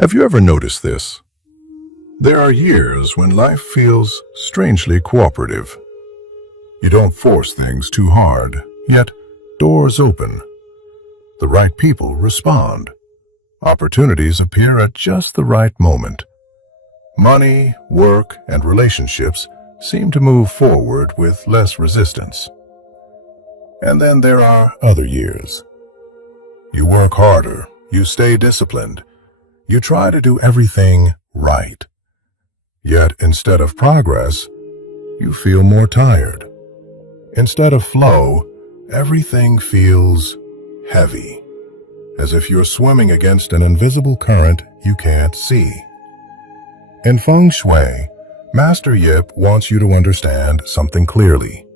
Have you ever noticed this? There are years when life feels strangely cooperative. You don't force things too hard, yet doors open. The right people respond. Opportunities appear at just the right moment. Money, work, and relationships seem to move forward with less resistance. And then there are other years. You work harder, you stay disciplined, you try to do everything right. Yet instead of progress, you feel more tired. Instead of flow, everything feels heavy, as if you're swimming against an invisible current you can't see. In Feng Shui, Master Yip wants you to understand something clearly.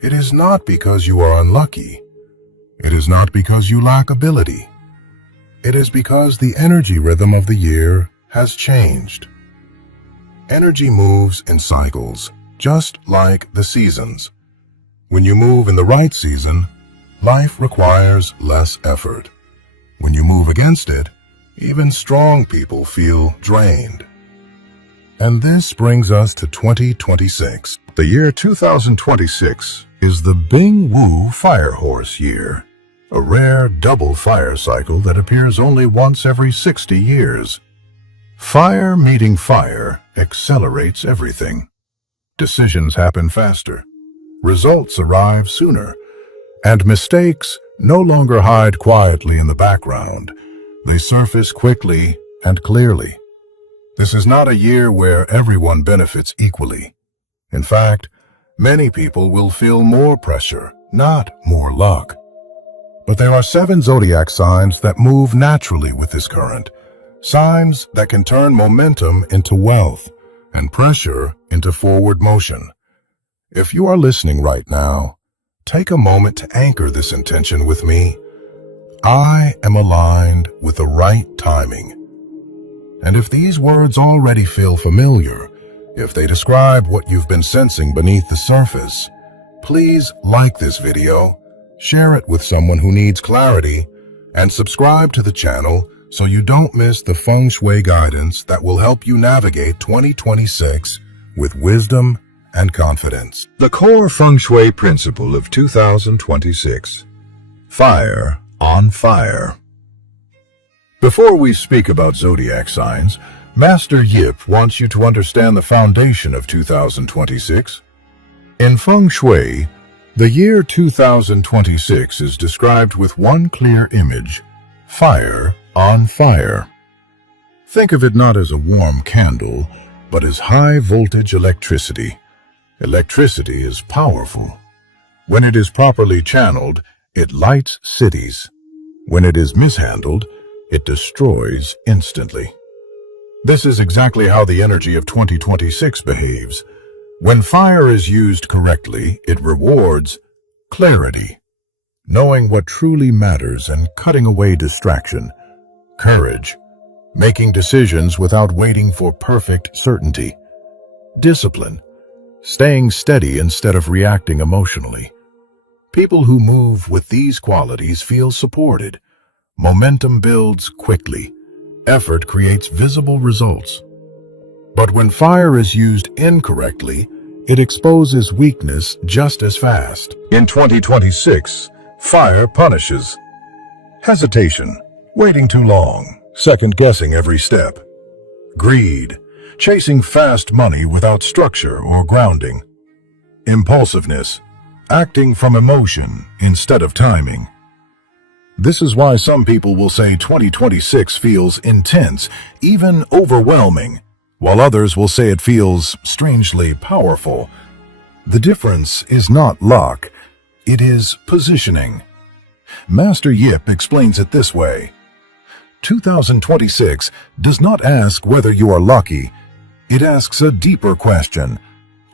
It is not because you are unlucky. It is not because you lack ability. It is because the energy rhythm of the year has changed. Energy moves in cycles, just like the seasons. When you move in the right season, life requires less effort. When you move against it, even strong people feel drained. And this brings us to 2026. The year 2026 is the Bing Wu Fire Horse year, a rare double fire cycle that appears only once every 60 years. Fire meeting fire accelerates everything. Decisions happen faster, results arrive sooner, and mistakes no longer hide quietly in the background. They surface quickly and clearly. This is not a year where everyone benefits equally. In fact, many people will feel more pressure, not more luck. But there are 7 zodiac signs that move naturally with this current. Signs that can turn momentum into wealth and pressure into forward motion. If you are listening right now, take a moment to anchor this intention with me. I am aligned with the right timing. And if these words already feel familiar, if they describe what you've been sensing beneath the surface, please like this video, share it with someone who needs clarity, and subscribe to the channel so you don't miss the Feng Shui guidance that will help you navigate 2026 with wisdom and confidence. The core Feng Shui principle of 2026. Fire on fire. Before we speak about zodiac signs, Master Yip wants you to understand the foundation of 2026. In Feng Shui, the year 2026 is described with one clear image: fire on fire. Think of it not as a warm candle, but as high-voltage electricity. Electricity is powerful. When it is properly channeled, it lights cities. When it is mishandled, it destroys instantly. This is exactly how the energy of 2026 behaves. When fire is used correctly, it rewards clarity, knowing what truly matters and cutting away distraction, courage, making decisions without waiting for perfect certainty, discipline, staying steady instead of reacting emotionally. People who move with these qualities feel supported. Momentum builds quickly. Effort creates visible results. But when fire is used incorrectly, it exposes weakness just as fast. In 2026, fire punishes hesitation, waiting too long, second-guessing every step; greed, chasing fast money without structure or grounding; impulsiveness, acting from emotion instead of timing. This is why some people will say 2026 feels intense, even overwhelming, while others will say it feels strangely powerful. The difference is not luck, it is positioning. Master Yip explains it this way: 2026 does not ask whether you are lucky. It asks a deeper question: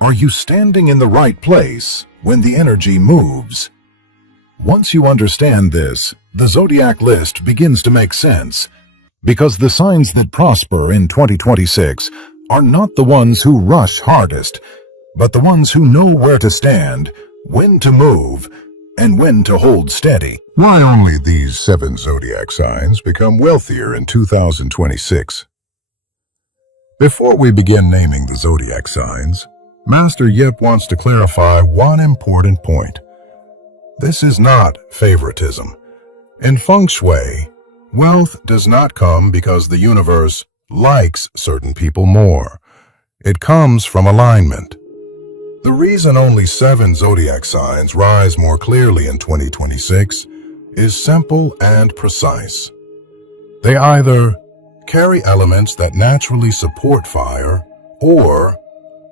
are you standing in the right place when the energy moves? Once you understand this, the zodiac list begins to make sense, because the signs that prosper in 2026 are not the ones who rush hardest, but the ones who know where to stand, when to move, and when to hold steady. Why only these 7 zodiac signs become wealthier in 2026? Before we begin naming the zodiac signs, Master Yip wants to clarify one important point. This is not favoritism. In Fengshui, wealth does not come because the universe likes certain people more. It comes from alignment. The reason only 7 zodiac signs rise more clearly in 2026 is simple and precise. They either carry elements that naturally support fire or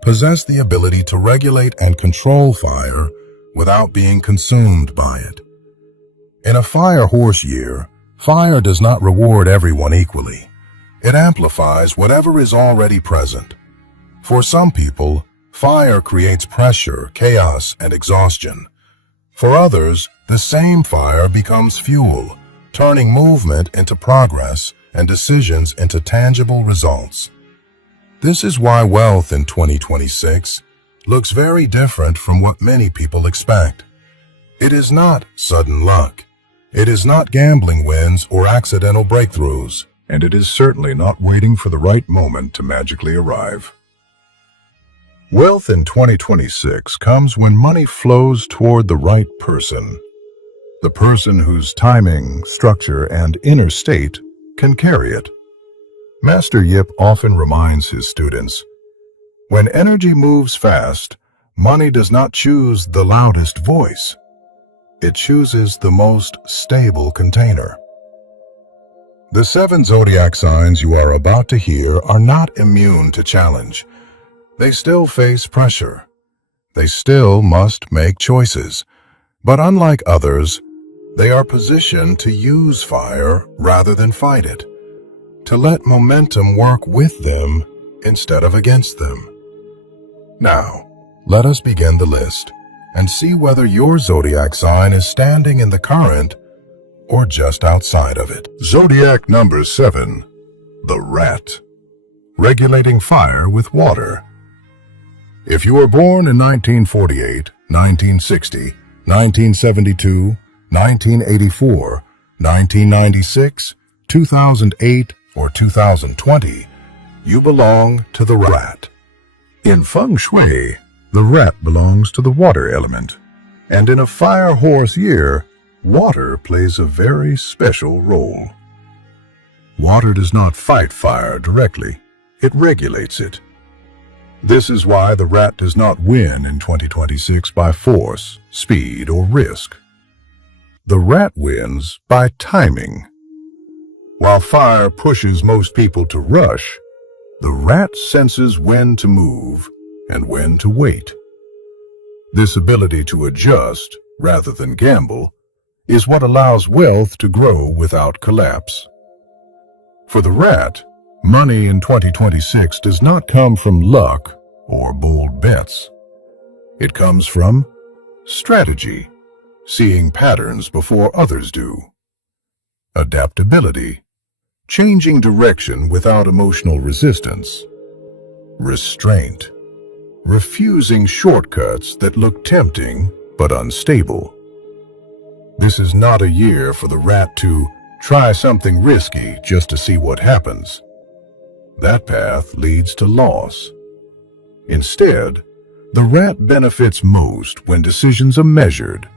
possess the ability to regulate and control fire without being consumed by it. In a fire horse year, fire does not reward everyone equally. It amplifies whatever is already present. For some people, fire creates pressure, chaos, and exhaustion. For others, the same fire becomes fuel, turning movement into progress and decisions into tangible results. This is why wealth in 2026 looks very different from what many people expect. It is not sudden luck. It is not gambling wins or accidental breakthroughs. And it is certainly not waiting for the right moment to magically arrive. Wealth in 2026 comes when money flows toward the right person. The person whose timing, structure, and inner state can carry it. Master Yip often reminds his students, when energy moves fast, money does not choose the loudest voice. It chooses the most stable container. The 7 zodiac signs you are about to hear are not immune to challenge. They still face pressure. They still must make choices. But unlike others, they are positioned to use fire rather than fight it, to let momentum work with them instead of against them. Now, let us begin the list and see whether your zodiac sign is standing in the current or just outside of it. Zodiac number 7, the Rat. Regulating fire with water. If you were born in 1948, 1960, 1972, 1984, 1996, 2008, or 2020, you belong to the Rat. In Feng Shui, the Rat belongs to the water element, and in a fire horse year, water plays a very special role. Water does not fight fire directly, it regulates it. This is why the Rat does not win in 2026 by force, speed, or risk. The Rat wins by timing. While fire pushes most people to rush, the Rat senses when to move and when to wait. This ability to adjust, rather than gamble, is what allows wealth to grow without collapse. For the Rat, money in 2026 does not come from luck or bold bets. It comes from strategy, seeing patterns before others do. Adaptability, changing direction without emotional resistance. Restraint, refusing shortcuts that look tempting but unstable. This is not a year for the Rat to try something risky just to see what happens. That path leads to loss. Instead, the Rat benefits most when decisions are measured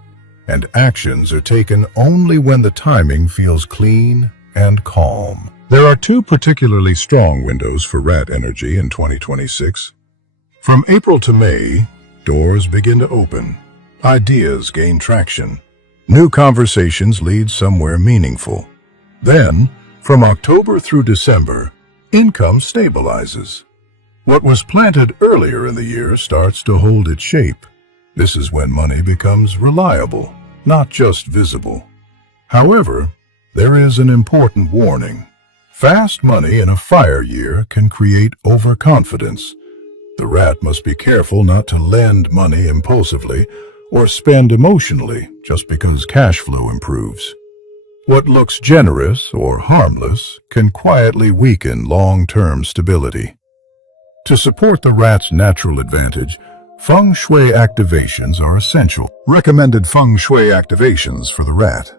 and actions are taken only when the timing feels clean and calm. There are 2 particularly strong windows for Rat energy in 2026. From April to May, doors begin to open. Ideas gain traction. New conversations lead somewhere meaningful. Then, from October through December, income stabilizes. What was planted earlier in the year starts to hold its shape. This is when money becomes reliable, not just visible. However, there is an important warning. Fast money in a fire year can create overconfidence. The Rat must be careful not to lend money impulsively or spend emotionally just because cash flow improves. What looks generous or harmless can quietly weaken long-term stability. To support the Rat's natural advantage, Feng Shui activations are essential. Recommended Feng Shui activations for the rat.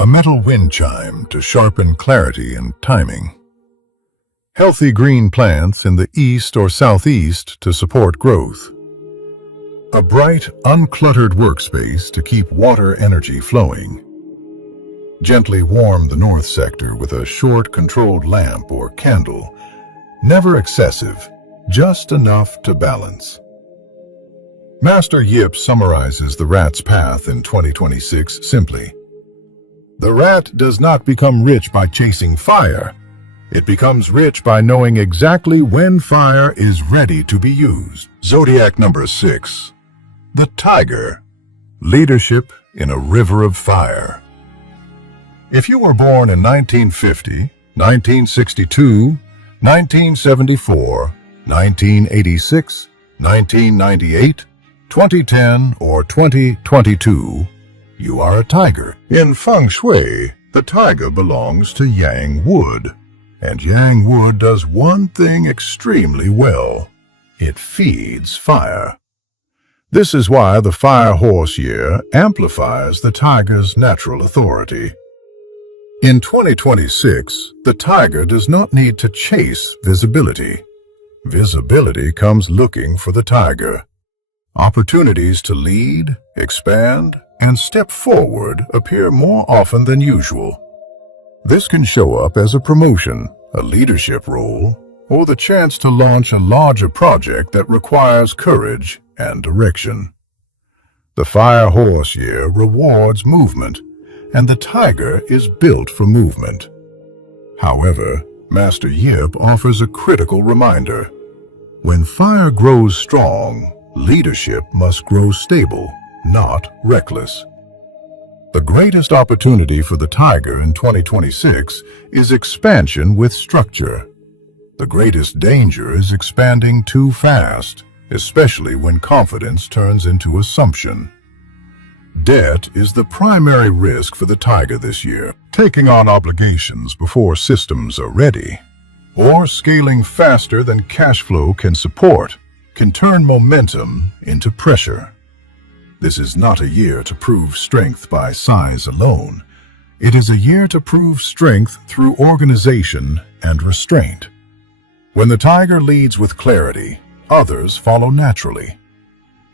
A metal wind chime to sharpen clarity and timing. Healthy green plants in the east or southeast to support growth. A bright, uncluttered workspace to keep water energy flowing. Gently warm the north sector with a short, controlled lamp or candle. Never excessive, just enough to balance. Master Yip summarizes the rat's path in 2026 simply. The rat does not become rich by chasing fire. It becomes rich by knowing exactly when fire is ready to be used. Zodiac number 6. The Tiger. Leadership in a river of fire. If you were born in 1950, 1962, 1974, 1986, 1998, 2010, or 2022, you are a tiger. In Feng Shui, the tiger belongs to Yang wood. And Yang wood does one thing extremely well. It feeds fire. This is why the fire horse year amplifies the tiger's natural authority. In 2026, the tiger does not need to chase visibility. Visibility comes looking for the tiger. Opportunities to lead, expand, and step forward appear more often than usual. This can show up as a promotion, a leadership role, or the chance to launch a larger project that requires courage and direction. The fire horse year rewards movement, and the tiger is built for movement. However, Master Yip offers a critical reminder. When fire grows strong, leadership must grow stable, not reckless. The greatest opportunity for the tiger in 2026 is expansion with structure. The greatest danger is expanding too fast, especially when confidence turns into assumption. Debt is the primary risk for the tiger this year. Taking on obligations before systems are ready, or scaling faster than cash flow can support, can turn momentum into pressure. This is not a year to prove strength by size alone. It is a year to prove strength through organization and restraint. When the tiger leads with clarity, others follow naturally.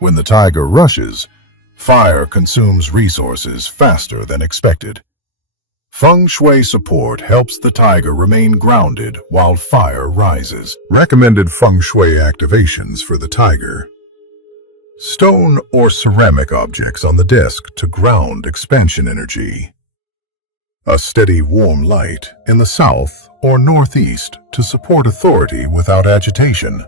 When the tiger rushes, fire consumes resources faster than expected. Feng Shui support helps the tiger remain grounded while fire rises. Recommended Feng Shui activations for the tiger. Stone or ceramic objects on the desk to ground expansion energy. A steady warm light in the south or northeast to support authority without agitation.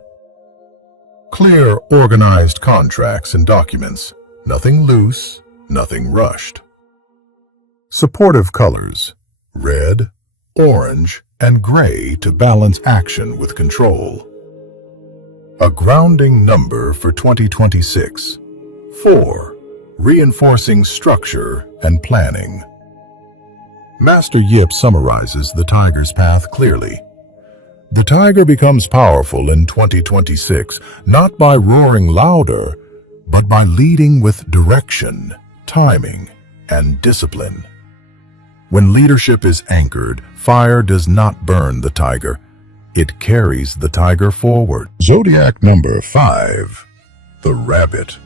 Clear, organized contracts and documents. Nothing loose, nothing rushed. Supportive colors, red, orange, and gray to balance action with control. A grounding number for 2026. 4. Reinforcing structure and planning. Master Yip summarizes the tiger's path clearly. The tiger becomes powerful in 2026, not by roaring louder, but by leading with direction, timing, and discipline. When leadership is anchored, fire does not burn the tiger. It carries the tiger forward. Zodiac number 5. The Rabbit.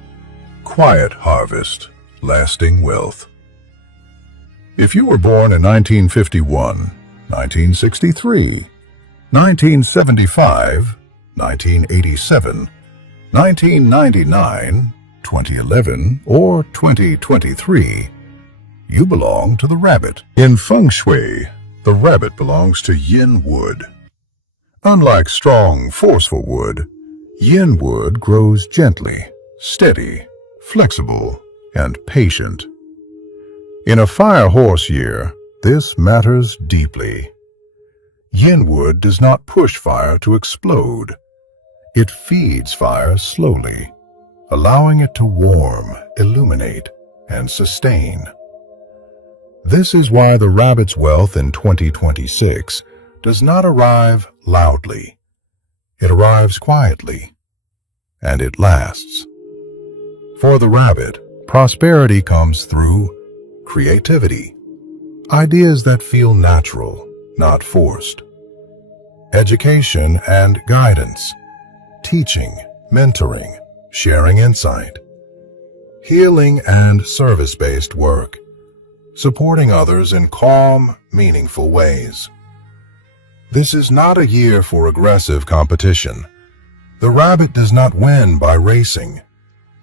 Quiet harvest, lasting wealth. If you were born in 1951, 1963, 1975, 1987, 1999, 2011, or 2023, you belong to the rabbit. In Feng Shui, the rabbit belongs to yin wood. Unlike strong, forceful wood, yin wood grows gently, steady, flexible, and patient. In a fire horse year, this matters deeply. Yin wood does not push fire to explode. It feeds fire slowly, allowing it to warm, illuminate, and sustain. This is why the rabbit's wealth in 2026 does not arrive loudly. It arrives quietly. and it lasts. For the rabbit, prosperity comes through creativity, ideas that feel natural, not forced. Education and guidance, teaching, mentoring, sharing insight. Healing and service-based work, supporting others in calm, meaningful ways. This is not a year for aggressive competition. The rabbit does not win by racing.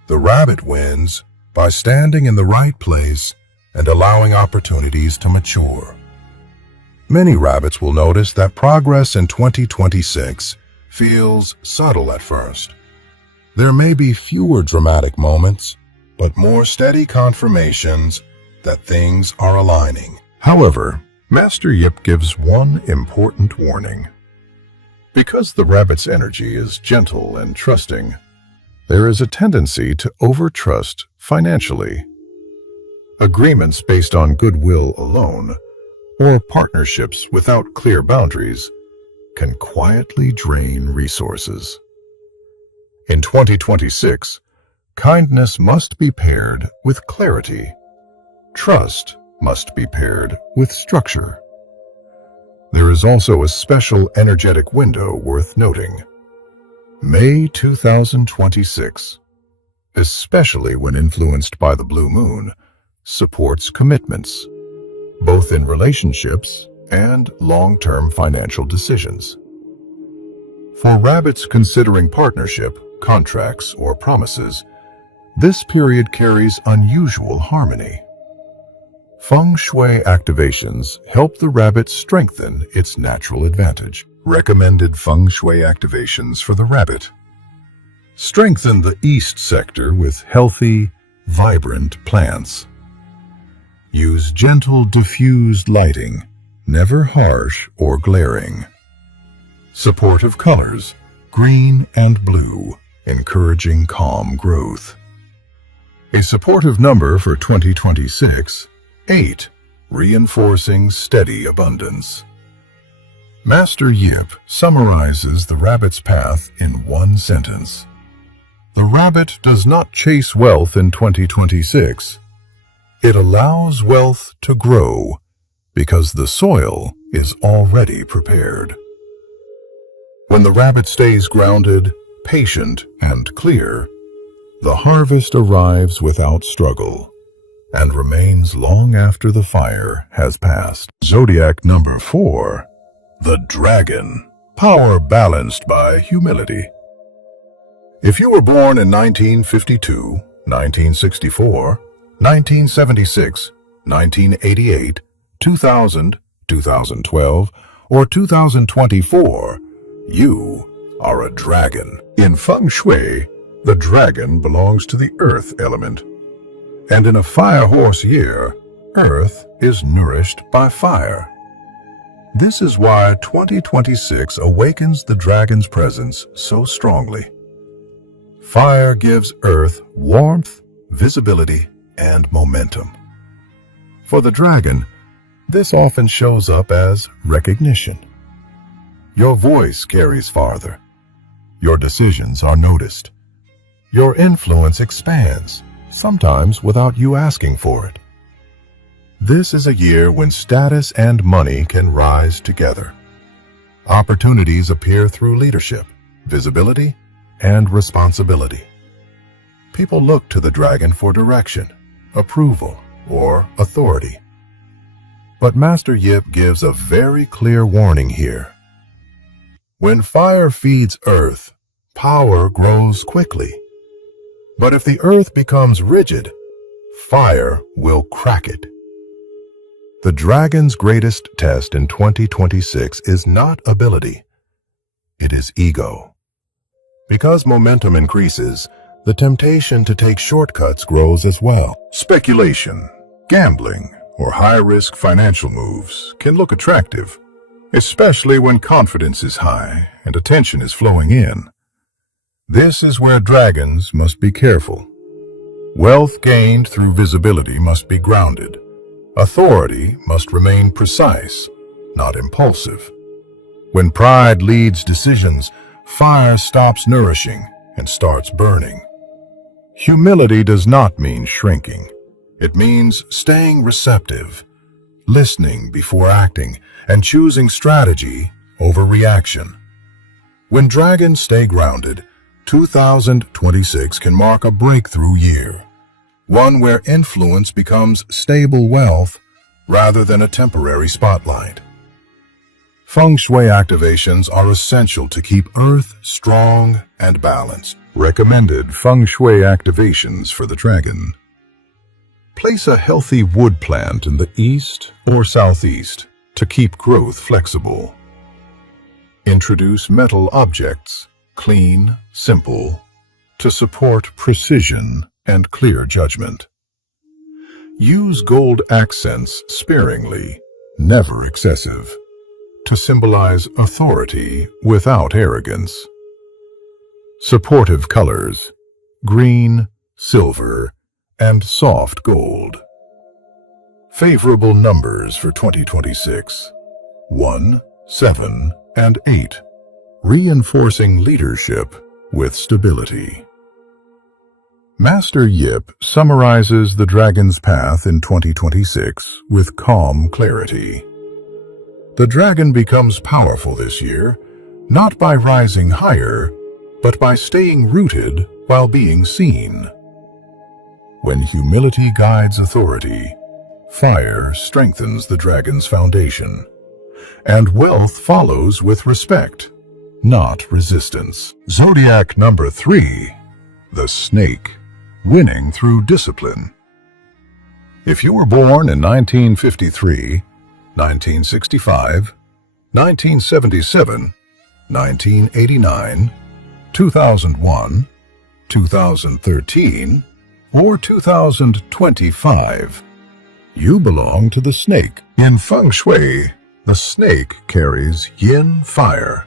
The rabbit wins by standing in the right place and allowing opportunities to mature. Many rabbits will notice that progress in 2026 feels subtle at first. There may be fewer dramatic moments, but more steady confirmations that things are aligning. However, Master Yip gives one important warning. Because the rabbit's energy is gentle and trusting, there is a tendency to overtrust financially. Agreements based on goodwill alone, or partnerships without clear boundaries, can quietly drain resources. In 2026, kindness must be paired with clarity. Trust must be paired with structure. There is also a special energetic window worth noting. May 2026, especially when influenced by the blue moon, supports commitments, both in relationships and long-term financial decisions. For rabbits considering partnership, contracts, or promises, this period carries unusual harmony. Fengshui activations help the rabbit strengthen its natural advantage. Recommended Fengshui activations for the rabbit. Strengthen the east sector with healthy, vibrant plants. Use gentle, diffused lighting, never harsh or glaring. Supportive colors, green and blue, encouraging calm growth. A supportive number for 2026, 8, reinforcing steady abundance. Master Yip summarizes the rabbit's path in one sentence. The rabbit does not chase wealth in 2026. It allows wealth to grow because the soil is already prepared. When the rabbit stays grounded, patient, and clear, the harvest arrives without struggle and remains long after the fire has passed. Zodiac number 4, the Dragon, power balanced by humility. If you were born in 1952, 1964, 1976, 1988, 2000, 2012, or 2024, you are a dragon. In Feng Shui, the dragon belongs to the earth element. And in a fire horse year, earth is nourished by fire. This is why 2026 awakens the dragon's presence so strongly. Fire gives earth warmth, visibility, and momentum. For the dragon, this often shows up as recognition. Your voice carries farther. Your decisions are noticed. Your influence expands, sometimes without you asking for it. This is a year when status and money can rise together. Opportunities appear through leadership, visibility, and responsibility. People look to the dragon for direction, approval, or authority. But Master Yip gives a very clear warning here. When fire feeds earth, power grows quickly. But if the earth becomes rigid, fire will crack it. The dragon's greatest test in 2026 is not ability. It is ego. Because momentum increases, the temptation to take shortcuts grows as well. Speculation, gambling, or high-risk financial moves can look attractive, especially when confidence is high and attention is flowing in. This is where dragons must be careful. Wealth gained through visibility must be grounded. Authority must remain precise, not impulsive. When pride leads decisions, fire stops nourishing and starts burning. Humility does not mean shrinking. It means staying receptive, listening before acting, and choosing strategy over reaction. When dragons stay grounded, 2026 can mark a breakthrough year, one where influence becomes stable wealth rather than a temporary spotlight. Fengshui activations are essential to keep Earth strong and balanced. Recommended Fengshui activations for the dragon. Place a healthy wood plant in the east or southeast to keep growth flexible. Introduce metal objects, clean, simple, to support precision and clear judgment. Use gold accents sparingly, never excessive, to symbolize authority without arrogance. Supportive colors: green, silver, and soft gold. Favorable numbers for 2026: 1, 7, and 8, reinforcing leadership with stability. Master Yip summarizes the dragon's path in 2026 with calm clarity. The dragon becomes powerful this year, not by rising higher, but by staying rooted while being seen. When humility guides authority, fire strengthens the dragon's foundation, and wealth follows with respect, not resistance. Zodiac number 3, the snake, winning through discipline. If you were born in 1953, 1965, 1977, 1989, 2001, 2013, or 2025, you belong to the snake. In Feng Shui, the snake carries yin fire.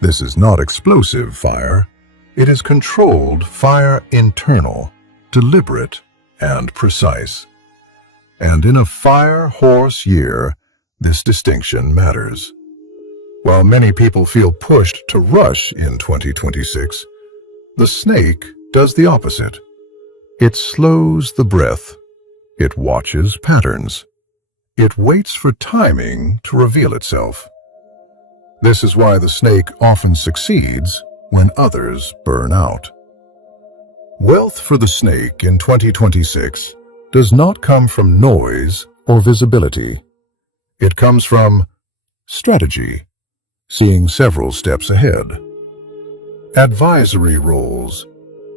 This is not explosive fire. It is controlled fire, internal, deliberate, and precise. And in a fire horse year, this distinction matters. While many people feel pushed to rush in 2026, the snake does the opposite. It slows the breath. It watches patterns. It waits for timing to reveal itself. This is why the snake often succeeds when others burn out. Wealth for the snake in 2026 does not come from noise or visibility. It comes from strategy, seeing several steps ahead. Advisory roles,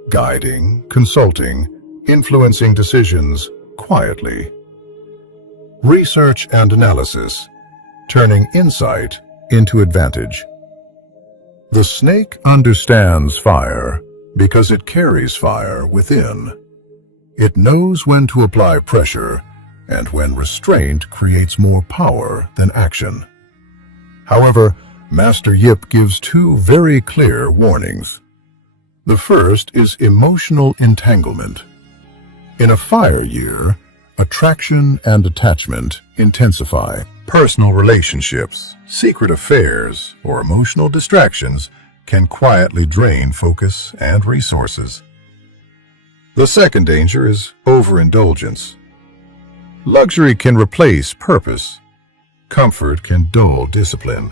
guiding, consulting, influencing decisions quietly. Research and analysis, turning insight into advantage. The snake understands fire because it carries fire within. It knows when to apply pressure and when restraint creates more power than action. However, Master Yip gives two very clear warnings. The first is emotional entanglement. In a fire year, attraction and attachment intensify. Personal relationships, secret affairs, or emotional distractions can quietly drain focus and resources. The second danger is overindulgence. Luxury can replace purpose. Comfort can dull discipline.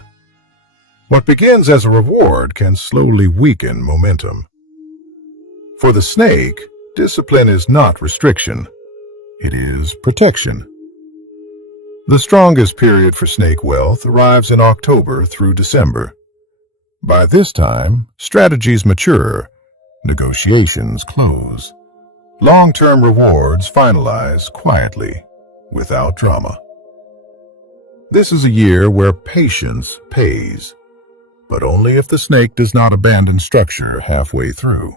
What begins as a reward can slowly weaken momentum. For the snake, discipline is not restriction. It is protection. The strongest period for snake wealth arrives in October through December. By this time, strategies mature, negotiations close, long-term rewards finalize quietly, without drama. This is a year where patience pays, but only if the snake does not abandon structure halfway through.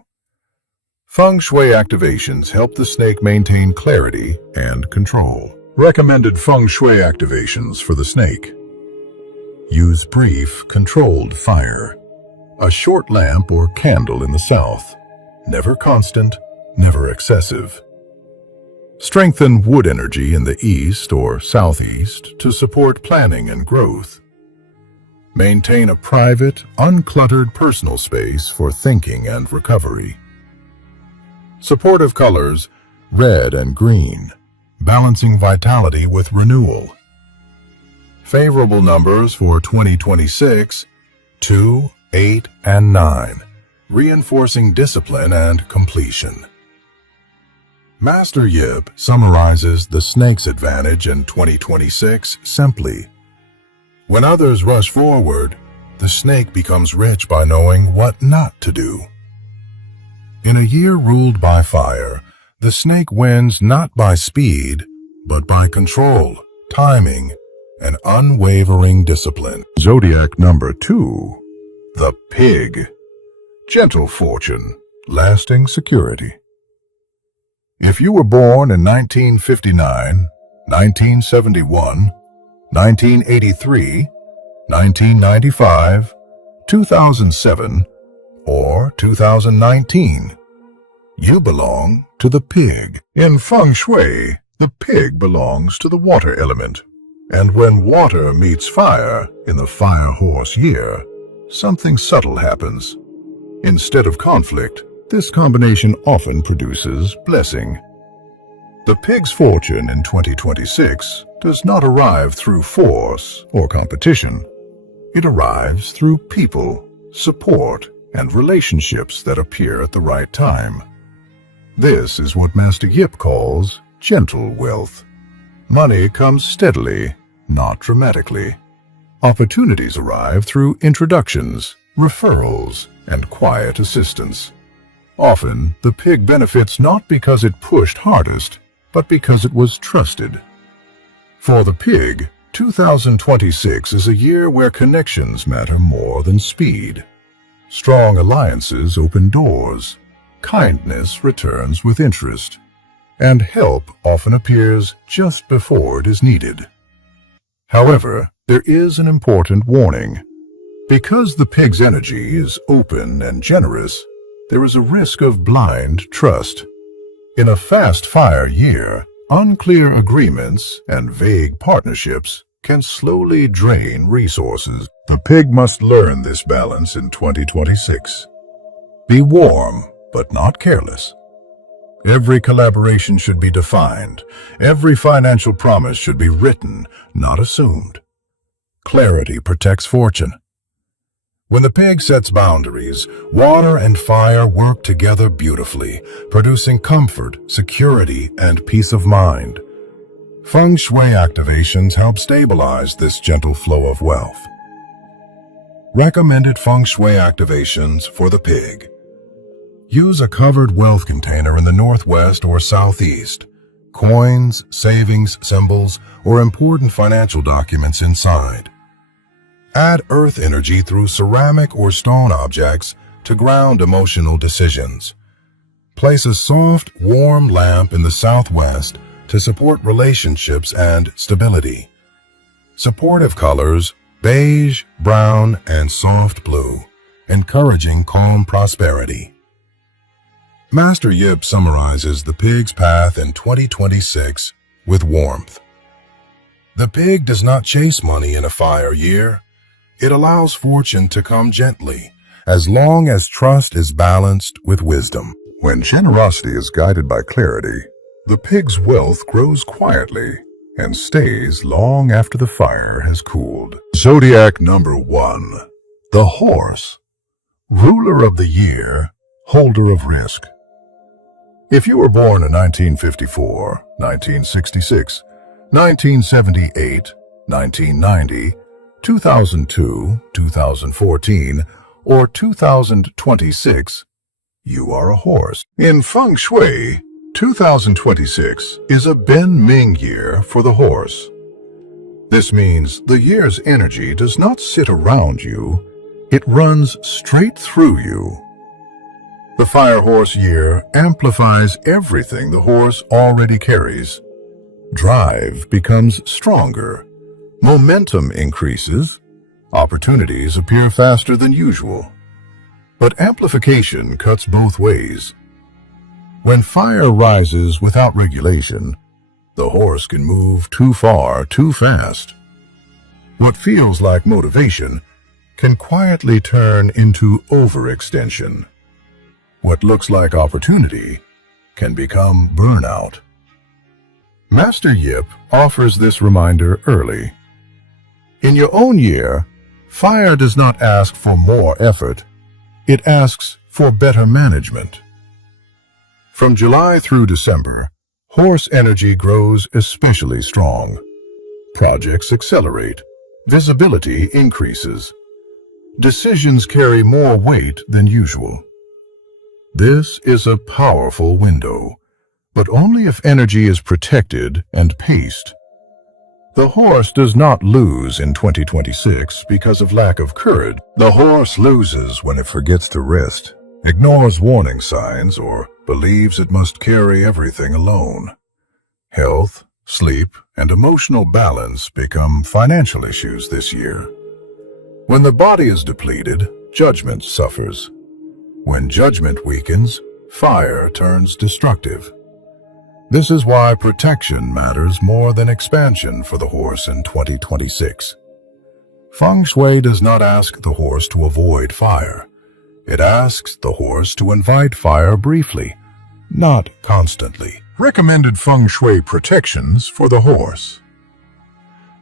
Feng Shui activations help the snake maintain clarity and control. Recommended Feng Shui activations for the snake. Use brief, controlled fire. A short lamp or candle in the south. Never constant, never excessive. Strengthen wood energy in the east or southeast to support planning and growth. Maintain a private, uncluttered personal space for thinking and recovery. Supportive colors, red and green, balancing vitality with renewal. Favorable numbers for 2026, 2, 8, and 9, reinforcing discipline and completion. Master Yip summarizes the snake's advantage in 2026 simply. When others rush forward, the snake becomes rich by knowing what not to do. In a year ruled by fire, the snake wins not by speed, but by control, timing, and unwavering discipline. Zodiac number 2, the pig. Gentle fortune, lasting security. If you were born in 1959, 1971, 1983, 1995, 2007, or 2019, you belong to the pig. In Fengshui, the pig belongs to the water element. And when water meets fire in the fire horse year, something subtle happens. Instead of conflict, this combination often produces blessing. The pig's fortune in 2026 does not arrive through force or competition. It arrives through people, support, and relationships that appear at the right time. This is what Master Yip calls gentle wealth. Money comes steadily, not dramatically. Opportunities arrive through introductions, referrals, and quiet assistance. Often, the pig benefits not because it pushed hardest, but because it was trusted. For the pig, 2026 is a year where connections matter more than speed. Strong alliances open doors, kindness returns with interest, and help often appears just before it is needed. However, there is an important warning. Because the pig's energy is open and generous, there is a risk of blind trust. In a fast-fire year, unclear agreements and vague partnerships can slowly drain resources. The pig must learn this balance in 2026. Be warm, but not careless. Every collaboration should be defined. Every financial promise should be written, not assumed. Clarity protects fortune. When the pig sets boundaries, water and fire work together beautifully, producing comfort, security, and peace of mind. Feng Shui activations help stabilize this gentle flow of wealth. Recommended Feng Shui activations for the pig. Use a covered wealth container in the northwest or southeast. Coins, savings, symbols, or important financial documents inside. Add earth energy through ceramic or stone objects to ground emotional decisions. Place a soft, warm lamp in the southwest to support relationships and stability. Supportive colors, beige, brown, and soft blue, encouraging calm prosperity. Master Yip summarizes the pig's path in 2026 with warmth. The pig does not chase money in a fire year. It allows fortune to come gently, as long as trust is balanced with wisdom. When generosity is guided by clarity, the pig's wealth grows quietly and stays long after the fire has cooled. Zodiac number 1, the horse. Ruler of the year, holder of risk. If you were born in 1954, 1966, 1978, 1990, 2002, 2014, or 2026, you are a horse. In Feng Shui, 2026 is a Ben Ming year for the horse. This means the year's energy does not sit around you, it runs straight through you. The fire horse year amplifies everything the horse already carries. Drive becomes stronger. Momentum increases. Opportunities appear faster than usual. But amplification cuts both ways. When fire rises without regulation, the horse can move too far, too fast. What feels like motivation can quietly turn into overextension. What looks like opportunity can become burnout. Master Yip offers this reminder early. In your own year, fire does not ask for more effort. It asks for better management. From July through December, horse energy grows especially strong. Projects accelerate. Visibility increases. Decisions carry more weight than usual. This is a powerful window, but only if energy is protected and paced. The horse does not lose in 2026 because of lack of courage. The horse loses when it forgets to rest, ignores warning signs, or believes it must carry everything alone. Health, sleep, and emotional balance become financial issues this year. When the body is depleted, judgment suffers. When judgment weakens, fire turns destructive. This is why protection matters more than expansion for the horse in 2026. Feng Shui does not ask the horse to avoid fire. It asks the horse to invite fire briefly, not constantly. Recommended Feng Shui protections for the horse.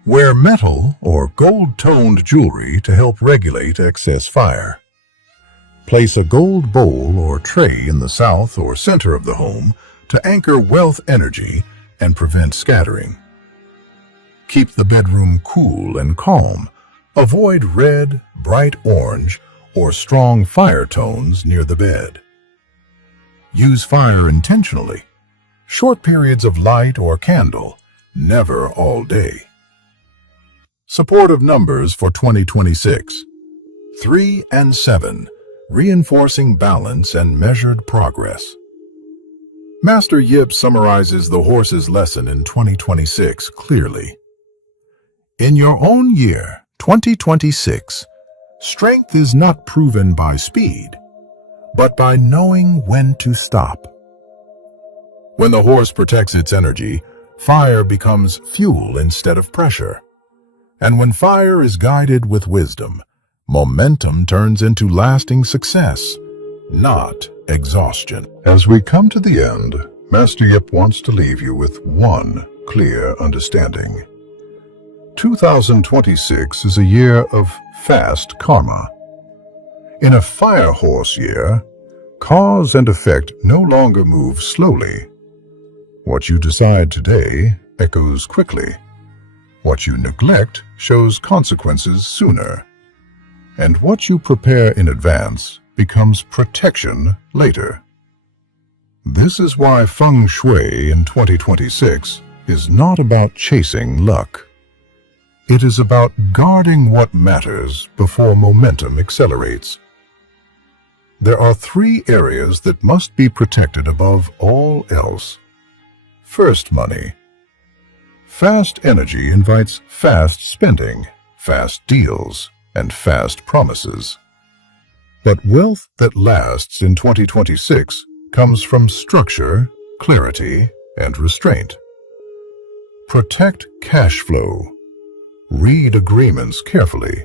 Wear metal or gold-toned jewelry to help regulate excess fire. Place a gold bowl or tray in the south or center of the home to anchor wealth energy and prevent scattering. Keep the bedroom cool and calm. Avoid red, bright orange, or strong fire tones near the bed. Use fire intentionally. Short periods of light or candle, never all day. Supportive numbers for 2026. 3 and 7, reinforcing balance and measured progress. Master Yip summarizes the horse's lesson in 2026 clearly. In your own year, 2026, strength is not proven by speed, but by knowing when to stop. When the horse protects its energy, fire becomes fuel instead of pressure. And when fire is guided with wisdom, momentum turns into lasting success, not exhaustion. As we come to the end, Master Yip wants to leave you with one clear understanding. 2026 is a year of fast karma. In a fire horse year, cause and effect no longer move slowly. What you decide today echoes quickly. What you neglect shows consequences sooner. And what you prepare in advance becomes protection later. This is why Feng Shui in 2026 is not about chasing luck. It is about guarding what matters before momentum accelerates. There are 3 areas that must be protected above all else. First, money. Fast energy invites fast spending, fast deals, and fast promises. But wealth that lasts in 2026 comes from structure, clarity, and restraint. Protect cash flow. Read agreements carefully.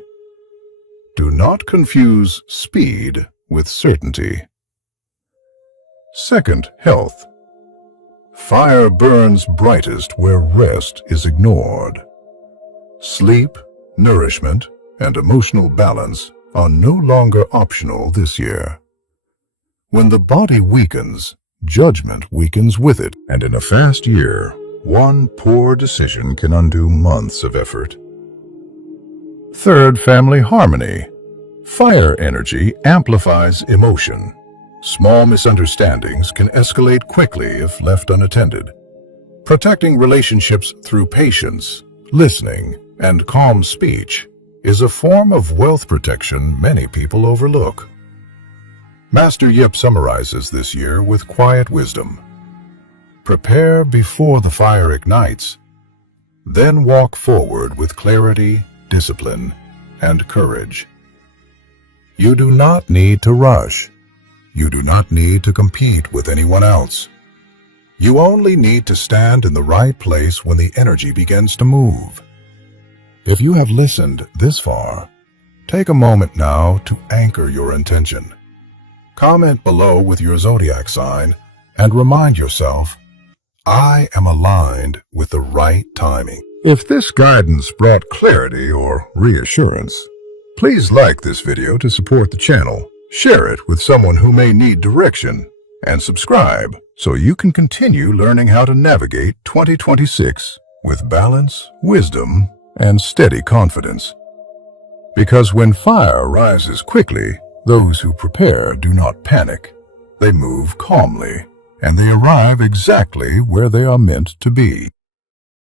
Do not confuse speed with certainty. Second, health. Fire burns brightest where rest is ignored. Sleep, nourishment, and emotional balance are no longer optional this year. When the body weakens, judgment weakens with it, and in a fast year, one poor decision can undo months of effort. Third, family harmony. Fire energy amplifies emotion. Small misunderstandings can escalate quickly if left unattended. Protecting relationships through patience, listening, and calm speech is a form of wealth protection many people overlook. Master Yip summarizes this year with quiet wisdom. Prepare before the fire ignites, then walk forward with clarity, discipline, and courage. You do not need to rush. You do not need to compete with anyone else. You only need to stand in the right place when the energy begins to move. If you have listened this far, Take a moment now to anchor your intention. Comment below with your zodiac sign and remind yourself, I am aligned with the right timing. If this guidance brought clarity or reassurance, please like this video to support the channel, share it with someone who may need direction, and subscribe so you can continue learning how to navigate 2026 with balance, wisdom, and steady confidence. Because when fire rises quickly, those who prepare do not panic. They move calmly, and they arrive exactly where they are meant to be.